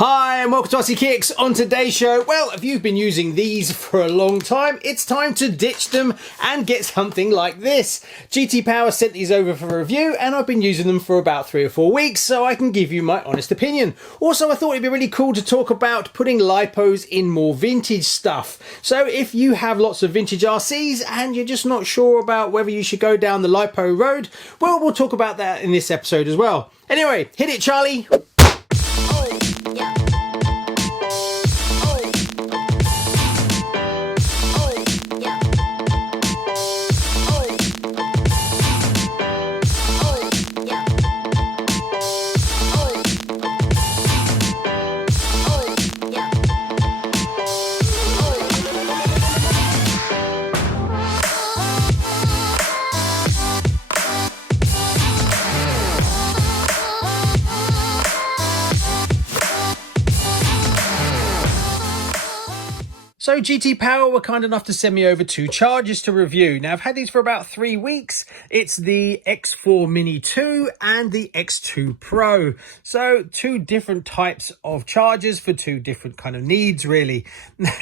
Hi and welcome to RCKicks. On today's show, well, if you've been using these for a long time, it's time to ditch them and get something like this. G.T.Power sent these over for review and I've been using them for about 3 or 4 weeks, so I can give you my honest opinion. Also, I thought it'd be really cool to talk about putting lipos in more vintage stuff. So if you have lots of vintage RCs and you're just not sure about whether you should go down the lipo road, well, we'll talk about that in this episode as well. Anyway, hit it, Charlie. So G.T.Power were kind enough to send me over 2 chargers to review. Now I've had these for about 3 weeks. It's the X4 Mini-2 and the X2 Pro. So 2 different types of chargers for 2 different kind of needs really.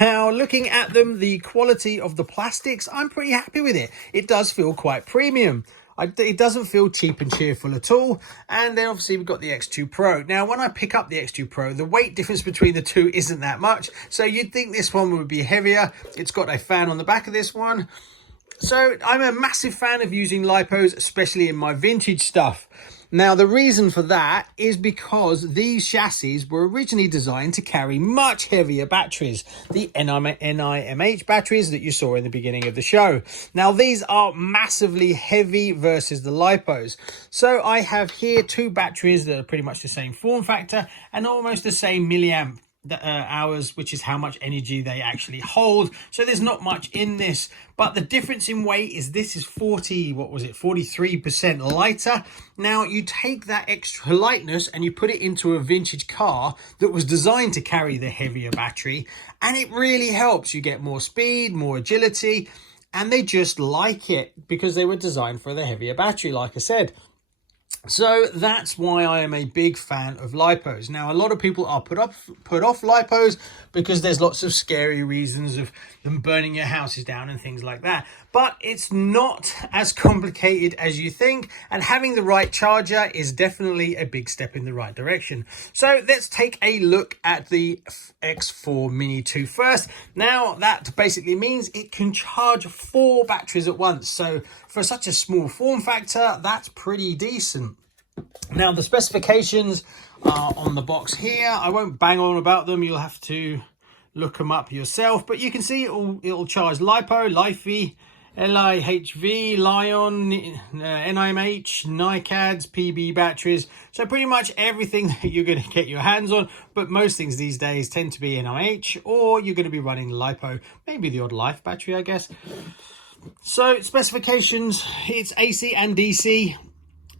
Now looking at them, the quality of the plastics, I'm pretty happy with it. It does feel quite premium. It doesn't feel cheap and cheerful at all. And then obviously we've got the X2 Pro. Now when I pick up the X2 Pro, the weight difference between the two isn't that much. So you'd think this one would be heavier. It's got a fan on the back of this one. So I'm a massive fan of using lipos, especially in my vintage stuff. Now the reason for that is because these chassis were originally designed to carry much heavier batteries, the NIMH batteries that you saw in the beginning of the show. Now these are massively heavy versus the lipos. So I have here 2 batteries that are pretty much the same form factor and almost the same milliamp hours, which is how much energy they actually hold. So there's not much in this, but the difference in weight is this is 43% lighter. Now you take that extra lightness and you put it into a vintage car that was designed to carry the heavier battery, and it really helps. You get more speed, more agility, and they just like it because they were designed for the heavier battery, like I said. So that's why I am a big fan of lipos. Now, a lot of people are put off lipos because there's lots of scary reasons of them burning your houses down and things like that. But it's not as complicated as you think, and having the right charger is definitely a big step in the right direction. So let's take a look at the X4 Mini-2 first. Now, that basically means it can charge 4 batteries at once. So for such a small form factor, that's pretty decent. Now, the specifications are on the box here. I won't bang on about them. You'll have to look them up yourself. But you can see it'll charge LiPo, LiFi, LIHV, Lion, NIMH, NiCads, PB batteries. So pretty much everything that you're going to get your hands on. But most things these days tend to be NIMH, or you're going to be running LiPo, maybe the odd Life battery, I guess. So specifications, it's AC and DC.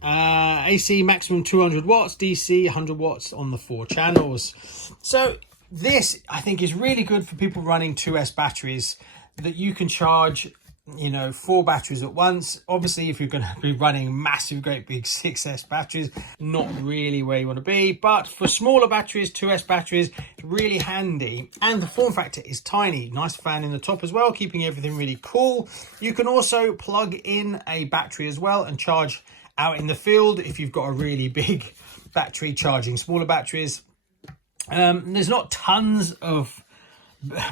AC maximum 200 watts, DC 100 watts on the 4 channels. So this I think is really good for people running 2S batteries, that you can charge 4 batteries at once. Obviously, if you're going to be running massive, great big 6S batteries, not really where you want to be. But for smaller batteries, 2S batteries, it's really handy. And the form factor is tiny. Nice fan in the top as well, keeping everything really cool. You can also plug in a battery as well and charge out in the field if you've got a really big battery charging smaller batteries. There's not tons of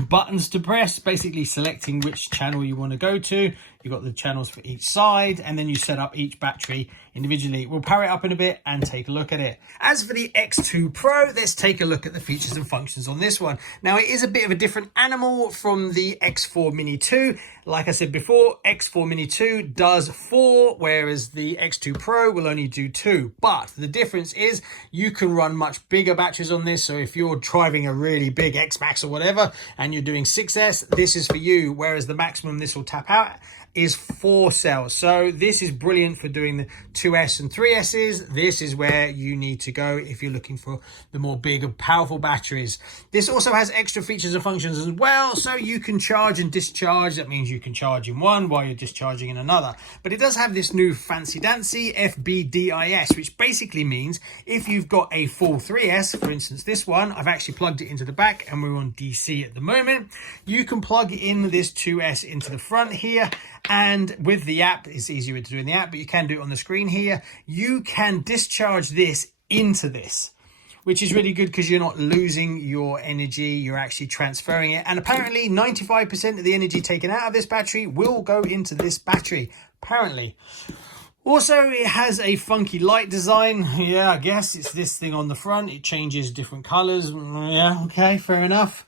buttons to press, basically selecting which channel you want to go to. You've got the channels for each side, and then you set up each battery individually. We'll power it up in a bit and take a look at it. As for the X2 Pro, let's take a look at the features and functions on this one. Now, it is a bit of a different animal from the X4 Mini-2. Like I said before, X4 Mini-2 does 4, whereas the X2 Pro will only do 2. But the difference is you can run much bigger batteries on this. So if you're driving a really big X-Max or whatever, and you're doing 6S, this is for you. Whereas the maximum this will tap out is 4 cells. So this is brilliant for doing the 2S and 3Ss. This is where you need to go if you're looking for the more big and powerful batteries. This also has extra features and functions as well. So you can charge and discharge. That means you can charge in one while you're discharging in another. But it does have this new fancy dancy FBDIS, which basically means if you've got a full 3S, for instance, this one, I've actually plugged it into the back and we're on DC at the moment. You can plug in this 2S into the front here, and with the app, it's easier to do in the app, but you can do it on the screen here. You can discharge this into this, which is really good because you're not losing your energy, you're actually transferring it. And apparently 95% of the energy taken out of this battery will go into this battery, apparently. Also, it has a funky light design. Yeah, I guess it's this thing on the front. It changes different colors. Yeah, okay, fair enough.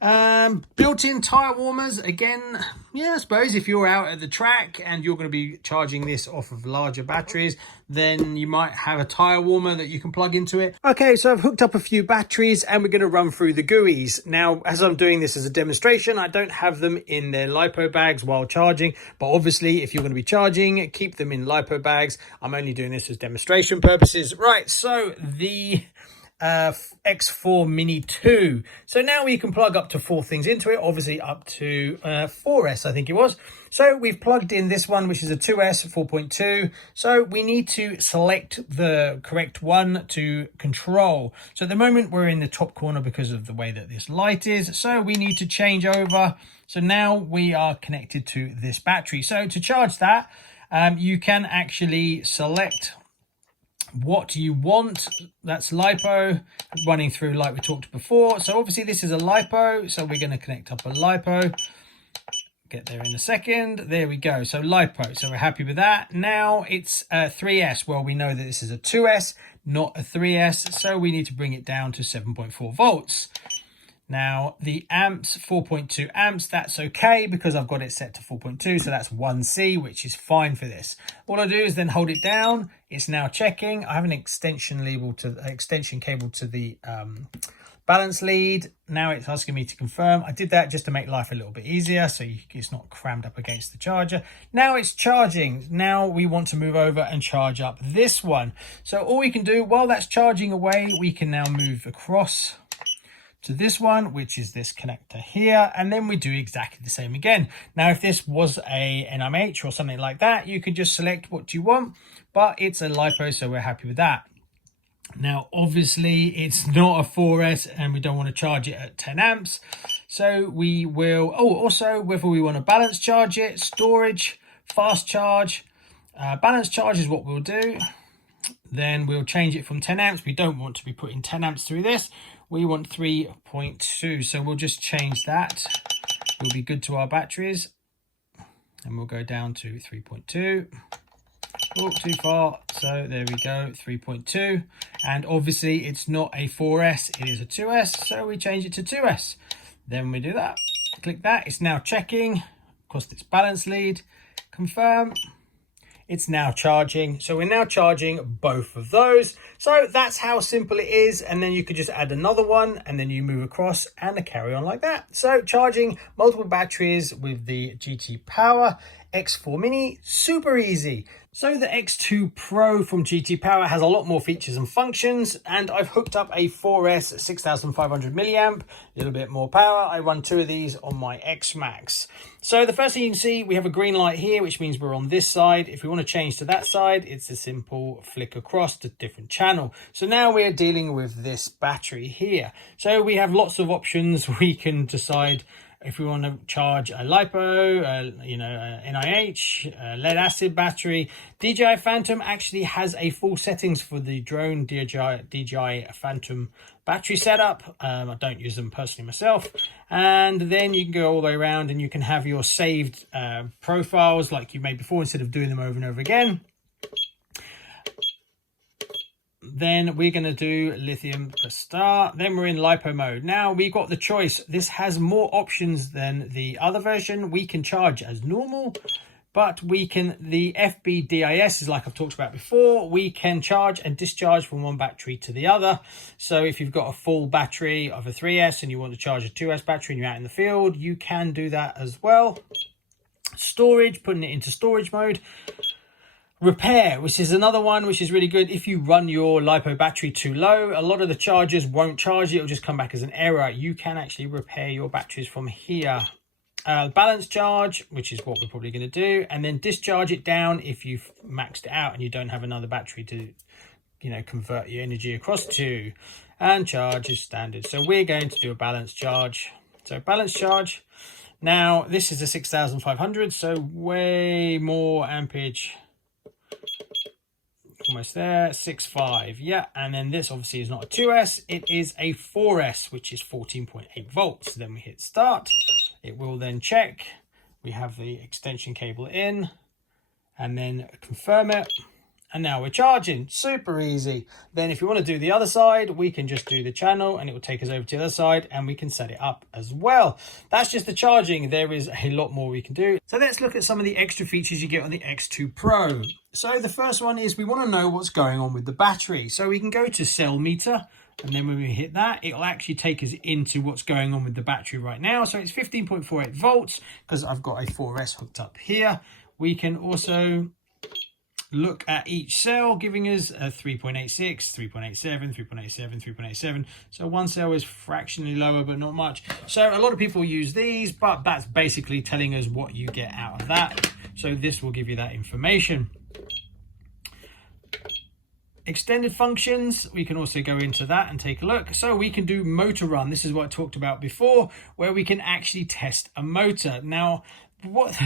Built-in tire warmers. Again, yeah, I suppose if you're out at the track and you're going to be charging this off of larger batteries, then you might have a tire warmer that you can plug into it. Okay, so I've hooked up a few batteries and we're going to run through the GUIs. Now, as I'm doing this as a demonstration, I don't have them in their Lipo bags while charging, but obviously if you're going to be charging, keep them in Lipo bags. I'm only doing this as demonstration purposes. Right, so the X4 Mini-2. So now we can plug up to 4 things into it, obviously up to 4S, I think it was. So we've plugged in this one, which is a 2S 4.2. So we need to select the correct one to control. So at the moment we're in the top corner because of the way that this light is. So we need to change over. So now we are connected to this battery. So to charge that, you can actually select what you want. That's Lipo running through like we talked before. So obviously this is a Lipo, so we're going to connect up a Lipo. Get there in a second. There we go. So Lipo, so we're happy with that. Now it's 3S. Well, we know that this is a 2S, not a 3S, so we need to bring it down to 7.4 volts. Now the amps, 4.2 amps, that's okay because I've got it set to 4.2, so that's 1C, which is fine for this. All I do is then hold it down. It's now checking. I have an extension cable to the balance lead. Now it's asking me to confirm. I did that just to make life a little bit easier so it's not crammed up against the charger. Now it's charging. Now we want to move over and charge up this one. So all we can do while that's charging away, we can now move across to this one, which is this connector here, and then we do exactly the same again. Now if this was a NIMH or something like that, you can just select what you want, but it's a Lipo, so we're happy with that. Now obviously it's not a 4S and we don't want to charge it at 10 amps, so we will also whether we want to balance charge it, storage, fast charge. Balance charge is what we'll do. Then we'll change it from 10 amps. We don't want to be putting 10 amps through this. We want 3.2, so we'll just change that. We'll be good to our batteries, and we'll go down to 3.2. Oh, too far. So there we go, 3.2. And obviously it's not a 4S, it is a 2S, so we change it to 2S. Then we do that. Click that. It's now checking. Of course, it's balance lead. Confirm. It's now charging. So we're now charging both of those. So that's how simple it is. And then you could just add another one and then you move across and carry on like that. So charging multiple batteries with the G.T.Power X4 Mini, super easy. So the X2 Pro from G.T.Power has a lot more features and functions, and I've hooked up a 4S 6500 milliamp, a little bit more power. I run 2 of these on my X Max. So the first thing you can see, we have a green light here, which means we're on this side. If we want to change to that side, it's a simple flick across to different channel. So now we're dealing with this battery here. So we have lots of options. We can decide if we want to charge a Lipo, NIH, lead acid battery. DJI Phantom actually has a full settings for the drone DJI Phantom battery setup. I don't use them personally myself. And then you can go all the way around and you can have your saved profiles like you made before instead of doing them over and over again. Then we're going to do lithium to start. Then we're in Lipo mode. Now we've got the choice. This has more options than the other version. We can charge as normal, but we can, the FBDIS is like I've talked about before. We can charge and discharge from one battery to the other. So if you've got a full battery of a 3S and you want to charge a 2S battery and you're out in the field, you can do that as well. Storage, putting it into storage mode. Repair, which is another one which is really good. If you run your Lipo battery too low, a lot of the chargers won't charge it. It'll just come back as an error. You can actually repair your batteries from here. Balance charge, which is what we're probably going to do, and then discharge it down if you've maxed it out and you don't have another battery to, you know, convert your energy across to. And charge is standard. So we're going to do a balance charge. So balance charge. Now this is a 6500, so way more amperage. Almost there, 6.5, yeah. And then this obviously is not a 2S, it is a 4S, which is 14.8 volts. Then we hit start. It will then check. We have the extension cable in, and then confirm it. And now we're charging. Super easy. Then if you want to do the other side, we can just do the channel and it will take us over to the other side, and we can set it up as well. That's just the charging. There is a lot more we can do. So let's look at some of the extra features you get on the X2 Pro. So the first one is we want to know what's going on with the battery. So we can go to cell meter, and then when we hit that, it'll actually take us into what's going on with the battery right now. So it's 15.48 volts because I've got a 4S hooked up here. We can also look at each cell, giving us a 3.86, 3.87, 3.87, 3.87. So one cell is fractionally lower, but not much. So a lot of people use these, but that's basically telling us what you get out of that. So this will give you that information. Extended functions, we can also go into that and take a look. So we can do motor run. This is what I talked about before, where we can actually test a motor. Now,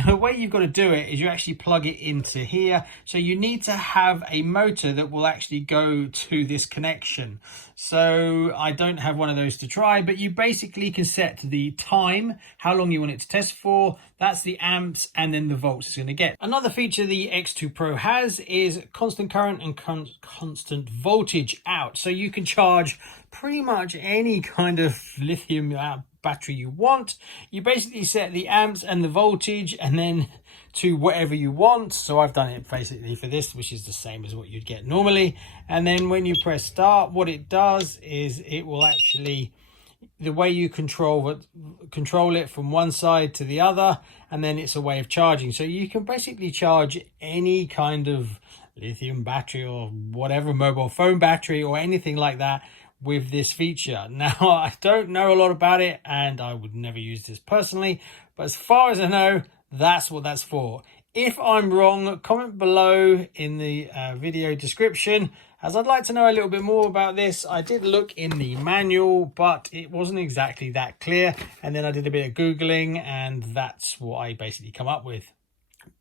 the way you've got to do it is you actually plug it into here. So you need to have a motor that will actually go to this connection. So I don't have one of those to try, but you basically can set the time, how long you want it to test for. That's the amps, and then the volts it's going to get. Another feature the X2 Pro has is constant current and constant voltage out. So you can charge pretty much any kind of lithium battery you want. You basically set the amps and the voltage and then to whatever you want. So I've done it basically for this, which is the same as what you'd get normally. And then when you press start, what it does is it will actually, the way you control it from one side to the other, and then it's a way of charging. So you can basically charge any kind of lithium battery or whatever, mobile phone battery or anything like that with this feature. Now, I don't know a lot about it and I would never use this personally, but as far as I know, that's what that's for. If I'm wrong, comment below in the video description, as I'd like to know a little bit more about this. I did look in the manual, but it wasn't exactly that clear. And then I did a bit of Googling, and that's what I basically come up with.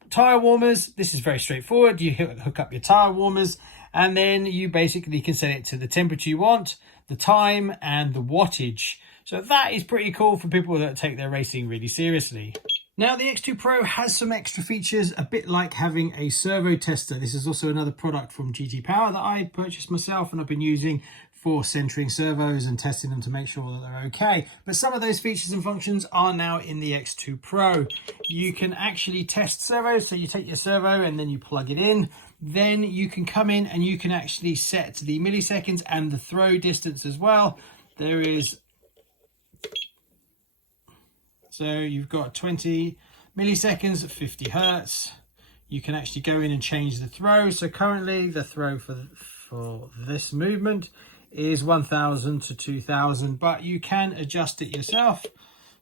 Tire warmers, this is very straightforward. You hook up your tire warmers, and then you basically can set it to the temperature you want, the time, and the wattage. So that is pretty cool for people that take their racing really seriously. Now, the X2 Pro has some extra features, a bit like having a servo tester. This is also another product from G.T.Power that I purchased myself and I've been using for centering servos and testing them to make sure that they're okay. But some of those features and functions are now in the X2 Pro. You can actually test servos. So you take your servo and then you plug it in. Then you can come in and you can actually set the milliseconds and the throw distance as well. There is, so you've got 20 milliseconds at 50 hertz. You can actually go in and change the throw. So currently the throw for this movement is 1000 to 2000, but you can adjust it yourself.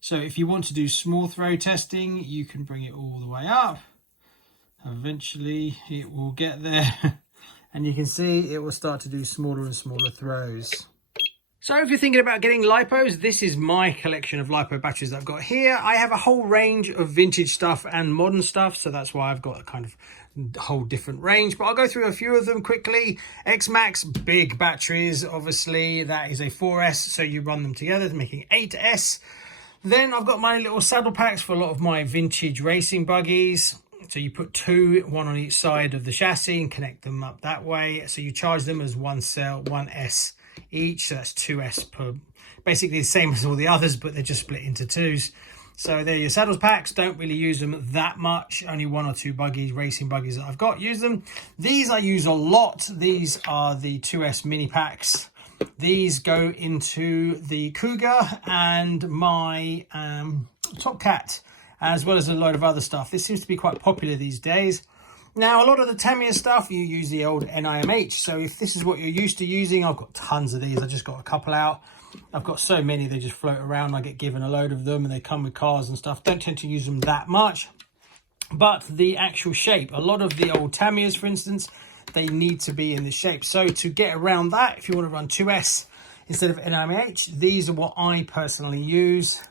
So if you want to do small throw testing, you can bring it all the way up. Eventually it will get there and you can see it will start to do smaller and smaller throws. So if you're thinking about getting Lipos, this is my collection of Lipo batteries that I've got here. I have a whole range of vintage stuff and modern stuff, so that's why I've got a kind of whole different range, but I'll go through a few of them quickly. X-Max, big batteries, obviously. That is a 4S, so you run them together, making 8S. Then I've got my little saddle packs for a lot of my vintage racing buggies. So you put two, one on each side of the chassis and connect them up that way. So you charge them as one cell, 1S each, so that's 2S per, basically the same as all the others, but they're just split into twos. So they're your saddles packs. Don't really use them that much. Only one or two buggies, racing buggies that I've got, use them. These I use a lot. These are the 2S mini packs. These go into the Cougar and my Top Cat. as well as a load of other stuff. This seems to be quite popular these days. Now, a lot of the Tamiya stuff, you use the old NIMH. So if this is what you're used to using, I've got tons of these. I just got a couple out. I've got so many, they just float around. I get given a load of them and they come with cars and stuff. Don't tend to use them that much. But the actual shape, a lot of the old Tamiyas, for instance, they need to be in this shape. So to get around that, if you want to run 2S instead of NIMH, these are what I personally use.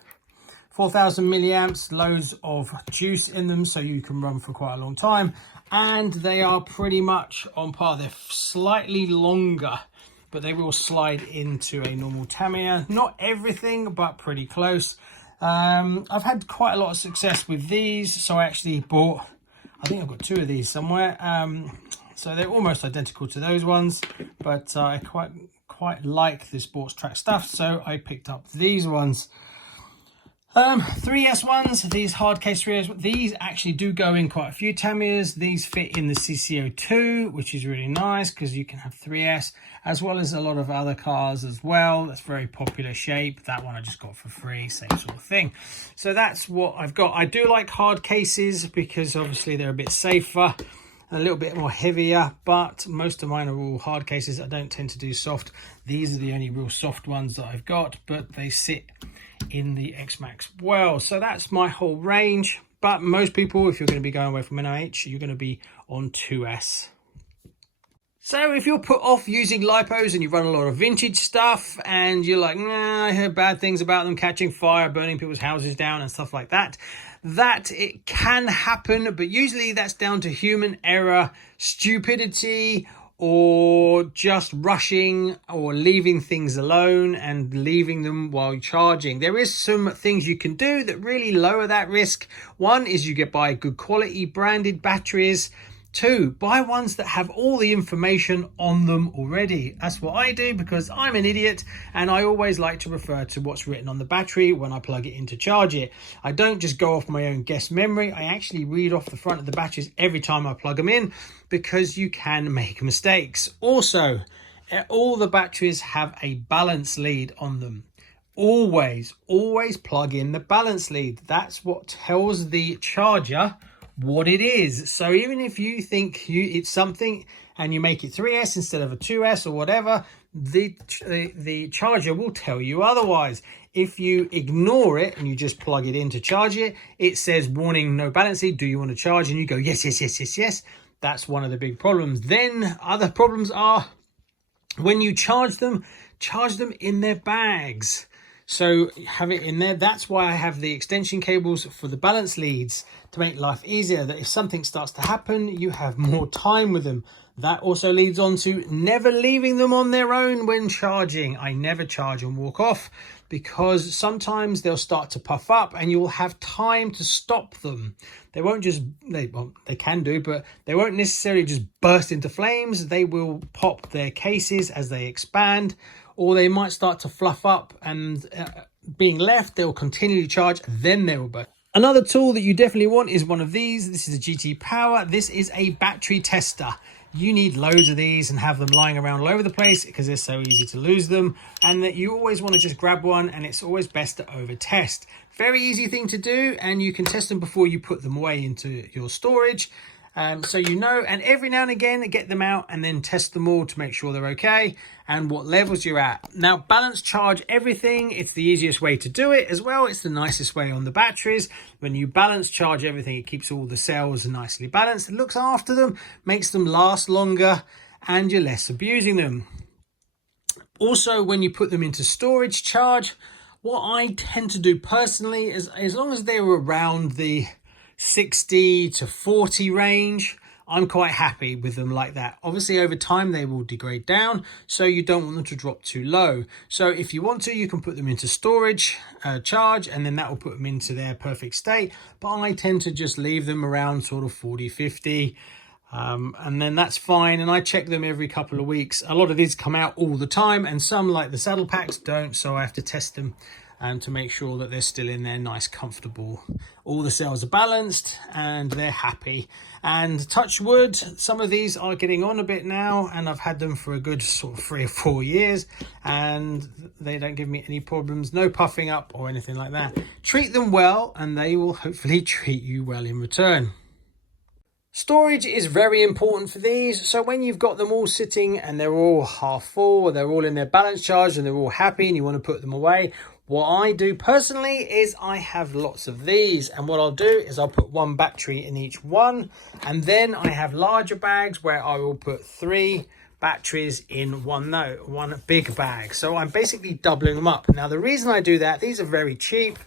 4,000 milliamps, loads of juice in them, so you can run for quite a long time. And they are pretty much on par. They're slightly longer, but they will slide into a normal Tamiya. Not everything, but pretty close. I've had quite a lot of success with these, so I actually bought, I think I've got 2 of these somewhere. So they're almost identical to those ones, but I quite like the sports track stuff, so I picked up these ones. 3S ones, these hard case 3S, these actually do go in quite a few Tamiyas. These fit in the CC02, which is really nice because you can have 3S, as well as a lot of other cars as well. That's very popular shape. That one I just got for free, same sort of thing. So that's what I've got. I do like hard cases because obviously they're a bit safer, a little bit more heavier, but most of mine are all hard cases. I don't tend to do soft. These are the only real soft ones that I've got, but they sit in the X-Max well. So that's my whole range, but most people, if you're going to be going away from NIH, you're going to be on 2S. So if you're put off using lipos and you run a lot of vintage stuff and you're like, nah, I heard bad things about them catching fire, burning people's houses down and stuff like that, that it can happen, but usually that's down to human error, stupidity, or just rushing or leaving things alone and leaving them while charging. There is some things you can do that really lower that risk. One is you get buy good quality branded batteries. 2, buy ones that have all the information on them already. That's what I do because I'm an idiot and I always like to refer to what's written on the battery when I plug it in to charge it. I don't just go off my own guess memory. I actually read off the front of the batteries every time I plug them in because you can make mistakes. Also, all the batteries have a balance lead on them. Always plug in the balance lead. That's what tells the charger what it is. So even if you think it's something and you make it 3S instead of a 2S or whatever, the charger will tell you otherwise. If you ignore it and you just plug it in to charge it, it says warning, no balance lead, do you want to charge? And you go yes. That's one of the big problems. Then other problems are when you charge them in their bags. So have it in there. That's why I have the extension cables for the balance leads to make life easier, that if something starts to happen, you have more time with them. That also leads on to never leaving them on their own when charging. I never charge and walk off because sometimes they'll start to puff up and you will have time to stop them. They won't just, they can do, but they won't necessarily just burst into flames. They will pop their cases as they expand, or they might start to fluff up and being left, they'll continue to charge, then they will burst. Another tool that you definitely want is one of these. This is a G.T.Power. This is a battery tester. You need loads of these and have them lying around all over the place because they're so easy to lose them, and that you always want to just grab one, and it's always best to over test. Very easy thing to do, and you can test them before you put them away into your storage. So you know, and every now and again get them out and then test them all to make sure they're okay and what levels you're at. Now, balance charge everything. It's the easiest way to do it as well. It's the nicest way on the batteries. When you balance charge everything, it keeps all the cells nicely balanced. It looks after them, makes them last longer, and you're less abusing them. Also, when you put them into storage charge, what I tend to do personally is, as long as they're around the 60 to 40 range, I'm quite happy with them like that. Obviously over time they will degrade down, so you don't want them to drop too low. So if you want to, you can put them into storage charge, and then that will put them into their perfect state. But I tend to just leave them around sort of 40, 50, and then that's fine. And I check them every couple of weeks. A lot of these come out all the time, and some, like the saddle packs, don't, so I have to test them to make sure that they're still in there nice, comfortable. All the cells are balanced and they're happy. And touch wood, some of these are getting on a bit now, and I've had them for a good sort of 3 or 4 years, and they don't give me any problems, no puffing up or anything like that. Treat them well and they will hopefully treat you well in return. Storage is very important for these, so when you've got them all sitting and they're all half full, they're all in their balance charge and they're all happy and you want to put them away, what I do personally is I have lots of these, and what I'll do is I'll put 1 battery in each one, and then I have larger bags where I will put 3 batteries in one big bag. So I'm basically doubling them up. Now the reason I do that, these are very cheap,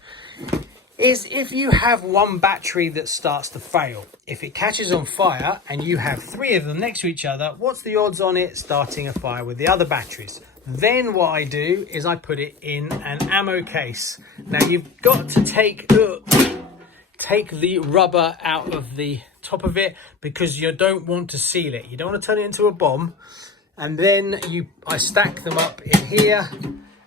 is if you have 1 battery that starts to fail, if it catches on fire and you have 3 of them next to each other, what's the odds on it starting a fire with the other batteries? Then what I do is I put it in an ammo case. Now you've got to take the rubber out of the top of it, because you don't want to seal it. You don't want to turn it into a bomb. And then I stack them up in here,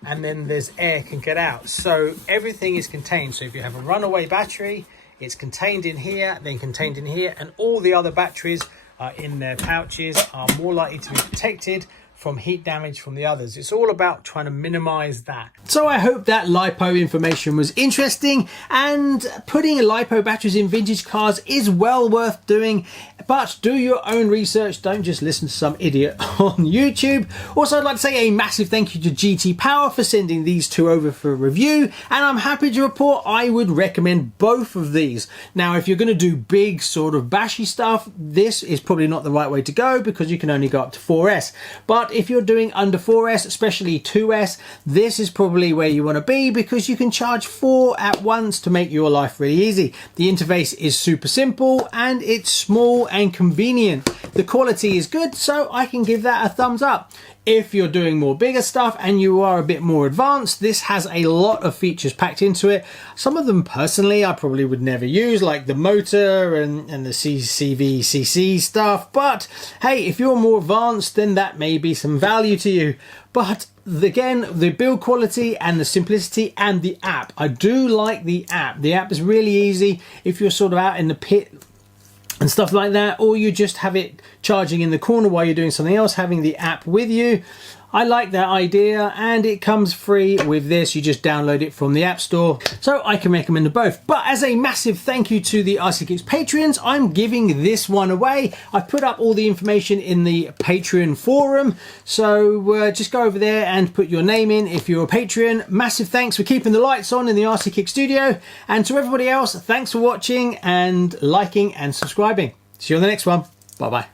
and then there's air can get out. So everything is contained. So if you have a runaway battery, it's contained in here, then contained in here, and all the other batteries are in their pouches, are more likely to be protected from heat damage from the others. It's all about trying to minimize that. So I hope that LiPo information was interesting, and putting LiPo batteries in vintage cars is well worth doing, but do your own research. Don't just listen to some idiot on YouTube. Also, I'd like to say a massive thank you to G.T.Power for sending these 2 over for review, and I'm happy to report I would recommend both of these. Now, if you're going to do big sort of bashy stuff, this is probably not the right way to go, because you can only go up to 4S. But if you're doing under 4S, especially 2S, this is probably where you want to be, because you can charge 4 at once to make your life really easy. The interface is super simple and it's small and convenient. The quality is good, so I can give that a thumbs up. If you're doing more bigger stuff and you are a bit more advanced, this has a lot of features packed into it. Some of them personally I probably would never use, like the motor and the CCV stuff, but hey, if you're more advanced, then that may be some value to you. But again, the build quality and the simplicity and the app, I do like the app. The app is really easy if you're sort of out in the pit and stuff like that, or you just have it charging in the corner while you're doing something else, having the app with you. I like that idea, and it comes free with this. You just download it from the App Store, so I can recommend them both. But as a massive thank you to the RCKicks Patreons, I'm giving this one away. I've put up all the information in the Patreon forum, so just go over there and put your name in if you're a Patreon. Massive thanks for keeping the lights on in the RCKicks studio, and to everybody else, thanks for watching and liking and subscribing. See you on the next one. Bye bye.